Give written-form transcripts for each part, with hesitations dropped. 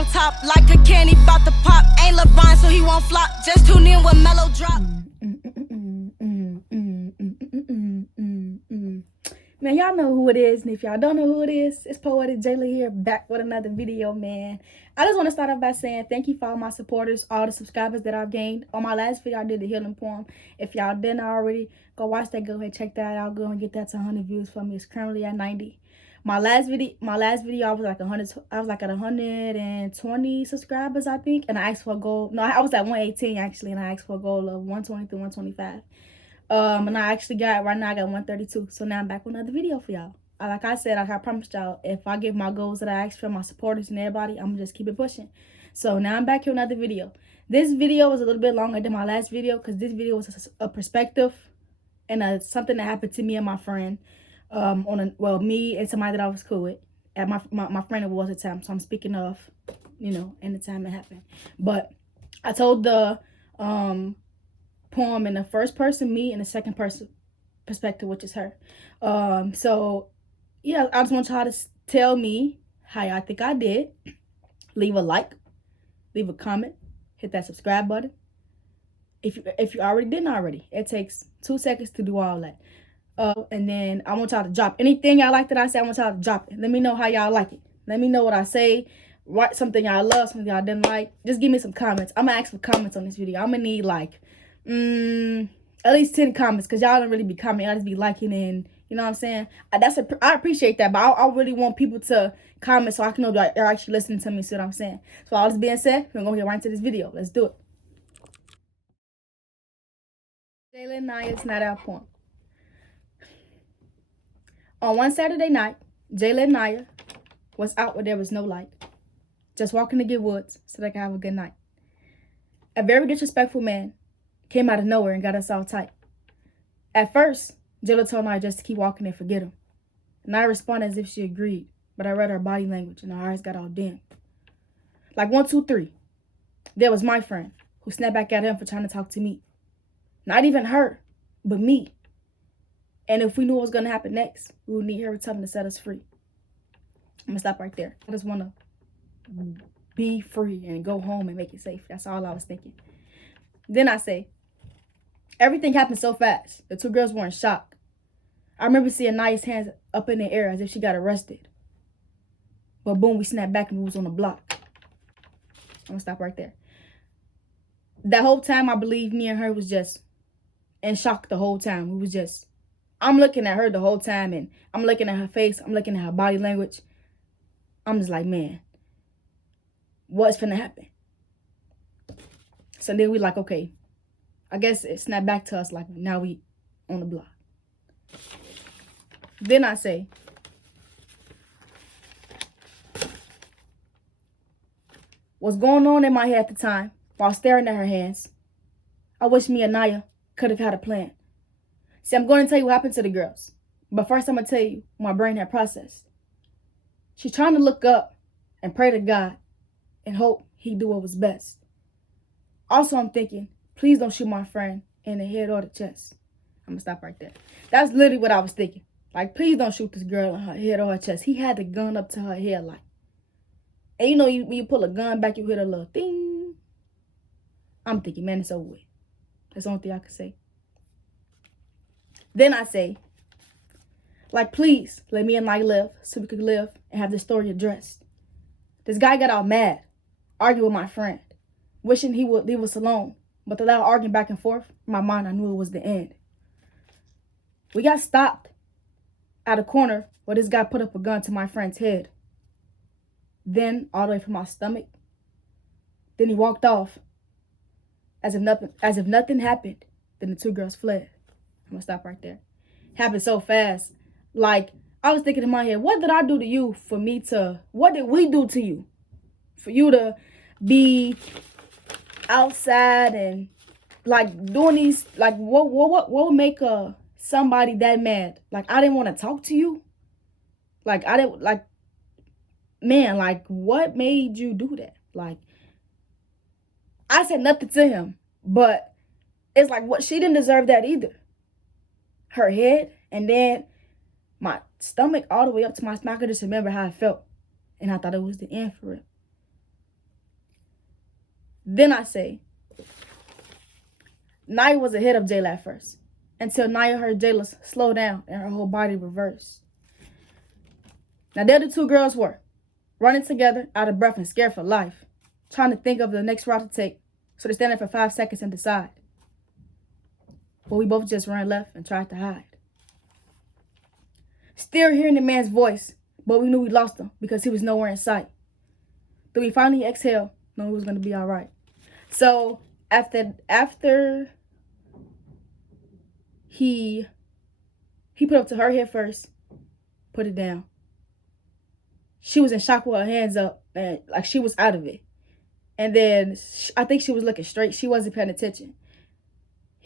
on top like a candy bout to pop. Ain't LeBron, so he won't flop. Just tune in when Mellow drop. Man, y'all know who it is, and if y'all don't know who it is, it's Poetic Jayla here, back with another video, man. I just want to start off by saying thank you for all my supporters, all the subscribers that I've gained. On my last video, I did the healing poem. If y'all didn't already, go watch that. Go ahead, check that out. Go and get that to 100 views for me. It's currently at 90. My last video, I was like 100. I was like at 120 subscribers, I think, and I asked for a goal. No, I was at 118 actually, and I asked for a goal of 120 to 125. And I actually got, right now I got 132. So now I'm back with another video for y'all. Like I said, like I promised y'all, if I get my goals that I asked for, my supporters and everybody, I'm gonna just keep it pushing. So now I'm back here with another video. This video was a little bit longer than my last video because this video was a perspective and something that happened to me and my friend. Me and somebody that I was cool with. At my friend it was at the time. So I'm speaking of, in the time it happened. But I told the poem in the first person, me, and the second person perspective, which is her. So yeah, I just want y'all to tell me how y'all think I did. Leave a like, leave a comment, hit that subscribe button. If you already didn't already, it takes 2 seconds to do all that. And then I want y'all to drop anything y'all like that I say. I want y'all to drop it. Let me know how y'all like it. Let me know what I say. Write something y'all love, something y'all didn't like. Just give me some comments. I'm gonna ask for comments on this video. I'm gonna need like at least 10 comments, because y'all don't really be commenting. Y'all just be liking, and you know what I'm saying? I appreciate that, but I really want people to comment so I can know that you're actually listening to me. See what I'm saying? So all this being said, we're gonna get right into this video. Let's do it. Jayla and Naya's Night Out poem. On one Saturday night, Jayla and Naya was out where there was no light, just walking to get woods so they could have a good night. A very disrespectful man came out of nowhere and got us all tight. At first, Jayla told Naya just to keep walking and forget him. Naya responded as if she agreed, but I read her body language and her eyes got all dim. Like 1, 2, 3, there was my friend who snapped back at him for trying to talk to me. Not even her, but me. And if we knew what was going to happen next, we would need her to tell him to set us free. I'm going to stop right there. I just want to be free and go home and make it safe. That's all I was thinking. Then I say, everything happened so fast. The two girls were in shock. I remember seeing Naya's hands up in the air as if she got arrested. But boom, we snapped back and we was on the block. I'm going to stop right there. That whole time, I believe me and her was just in shock the whole time. We was just, I'm looking at her the whole time, and I'm looking at her face. I'm looking at her body language. I'm just like, man, what's finna happen? So then we like, okay, I guess it snapped back to us like now we on the block. Then I say, what's going on in my head at the time while staring at her hands? I wish me and Naya could have had a plan. See, I'm going to tell you what happened to the girls. But first, I'm going to tell you what my brain had processed. She's trying to look up and pray to God and hope he do what was best. Also, I'm thinking, please don't shoot my friend in the head or the chest. I'm going to stop right there. That's literally what I was thinking. Like, please don't shoot this girl in her head or her chest. He had the gun up to her head like. And you know, when you pull a gun back, you hit a little thing. I'm thinking, man, it's over with. That's the only thing I can say. Then I say, like, please let me and Mike live so we could live and have this story addressed. This guy got all mad, arguing with my friend, wishing he would leave us alone. But the loud arguing back and forth, in my mind, I knew it was the end. We got stopped at a corner where this guy put up a gun to my friend's head. Then all the way from my stomach. Then he walked off as if nothing happened. Then the two girls fled. I'm gonna stop right there. Happened so fast. Like, I was thinking in my head, what did I do to you what did we do to you? For you to be outside and like doing these, like what would make somebody that mad? Like, I didn't want to talk to you. Like, I didn't, like, man, like, what made you do that? Like, I said nothing to him, but it's like, what, she didn't deserve that either. Her head, and then my stomach all the way up to my stomach. I could just remember how I felt, and I thought it was the end for it. Then I say, Nia was ahead of Jayla at first, until Nia heard Jayla slow down and her whole body reverse. Now there the two girls were, running together, out of breath and scared for life, trying to think of the next route to take, so they stand there for 5 seconds and decide. But we both just ran left and tried to hide. Still hearing the man's voice, but we knew we lost him because he was nowhere in sight. Then we finally exhaled, knowing it was going to be all right. So after he put up to her head first, put it down. She was in shock with her hands up, and like she was out of it. And then I think she was looking straight. She wasn't paying attention.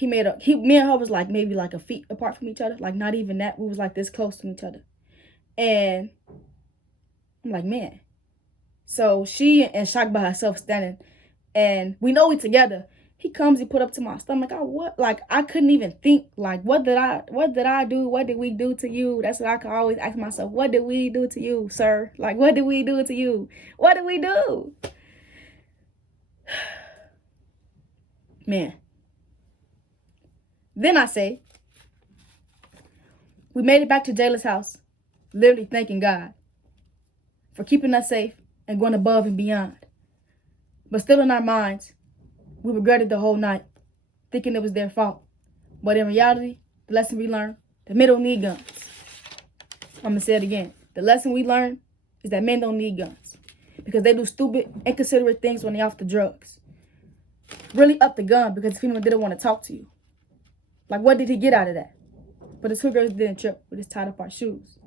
Me and her was like maybe like a feet apart from each other. Like not even that. We was like this close to each other. And I'm like, man. So she in shock by herself standing. And we know we together. He comes, he put up to my stomach. I couldn't even think, like, what did I do? What did we do to you? That's what I could always ask myself. What did we do to you, sir? Like, what did we do to you? What did we do? Man. Then I say, we made it back to Jayla's house, literally thanking God for keeping us safe and going above and beyond. But still in our minds, we regretted the whole night, thinking it was their fault. But in reality, the lesson we learned, the men don't need guns. I'm going to say it again. The lesson we learned is that men don't need guns because they do stupid, inconsiderate things when they're off the drugs. Really up the gun because if anyone didn't want to talk to you. Like, what did he get out of that? But the two girls didn't trip. We just tied up our shoes.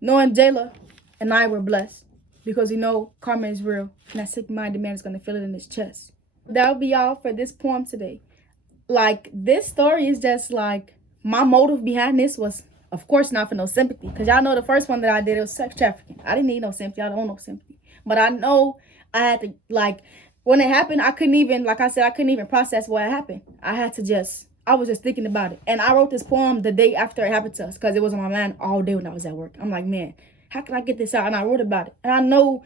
Knowing Jayla and I were blessed because we know karma is real and that sick-minded man is going to feel it in his chest. That'll be all for this poem today. Like, this story is just like, my motive behind this was, of course, not for no sympathy. Because y'all know the first one that I did, it was sex trafficking. I didn't need no sympathy. I don't want no sympathy. But I know I had to, like, when it happened, I couldn't even process what happened. I was just thinking about it. And I wrote this poem the day after it happened to us because it was on my mind all day when I was at work. I'm like, man, how can I get this out? And I wrote about it. And I know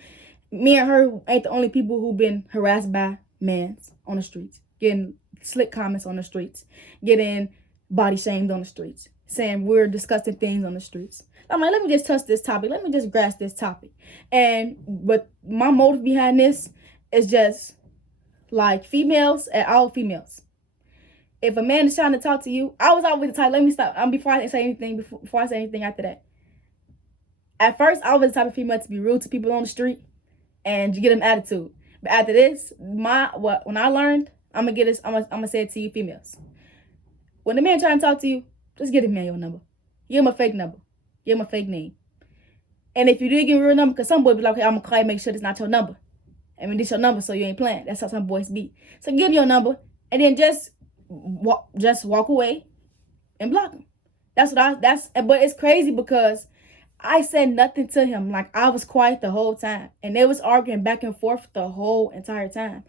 me and her ain't the only people who've been harassed by mans on the streets, getting slick comments on the streets, getting body shamed on the streets, saying we're disgusting things on the streets. I'm like, let me just touch this topic. Let me just grasp this topic. But my motive behind this is just like females and all females. If a man is trying to talk to you, I was always the type, let me stop. Before I say anything after that. At first, I was the type of female to be rude to people on the street and you get them attitude. But after this, when I learned, I'm gonna say it to you females. When the man trying to talk to you, just give the man your number. Give him a fake number. Give him a fake name. And if you did give him a real number, because some boys be like, okay, I'm gonna call you, make sure it's not your number. I mean, this your number, so you ain't playing. That's how some boys be. So give him your number, and then just walk away and block him. But it's crazy because I said nothing to him. Like, I was quiet the whole time. And they was arguing back and forth the whole entire time.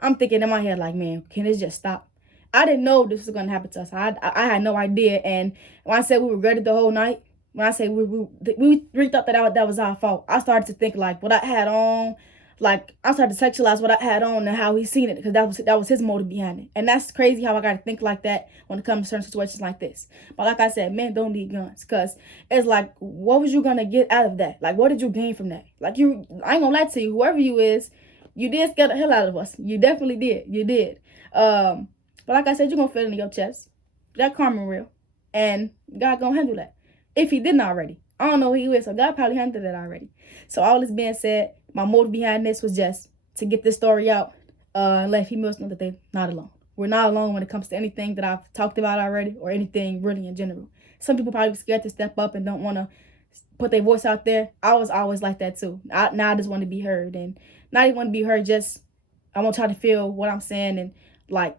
I'm thinking in my head, like, man, can this just stop? I didn't know this was going to happen to us. I had no idea. And when I said we regretted the whole night, when I say we thought that was our fault, I started to think, like, what I had on, like, I started to sexualize what I had on and how he seen it, because that was his motive behind it. And that's crazy how I got to think like that when it comes to certain situations like this. But like I said, men don't need guns, because it's like, what was you going to get out of that? Like, what did you gain from that? Like, I ain't going to lie to you, whoever you is, you did scare the hell out of us. You definitely did. You did. But like I said, you're going to feel it in your chest. That karma real. And God going to handle that. If he didn't already. I don't know who he is, so God probably handled it already. So all this being said, my motive behind this was just to get this story out and let females know that they're not alone. We're not alone when it comes to anything that I've talked about already, or anything really in general. Some people probably scared to step up and don't want to put their voice out there. I was always like that too. Now I just want to be heard, and not even want to be heard, just I want to try to feel what I'm saying, and like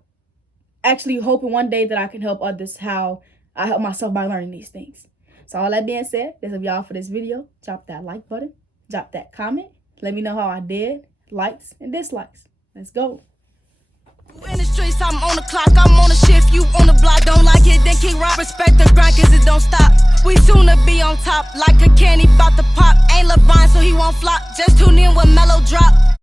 actually hoping one day that I can help others how I help myself by learning these things. So all that being said, this will be all for this video. Drop that like button. Drop that comment. Let me know how I did. Likes and dislikes. Let's go. In the streets, I'm on the clock, I'm on the shift, you on the block, don't like it, then keep rock, respect the grind, cause it don't stop. We soon to be on top, like a candy bout to pop. Ain't LeBron, so he won't flop, just tune in when Mellow drop.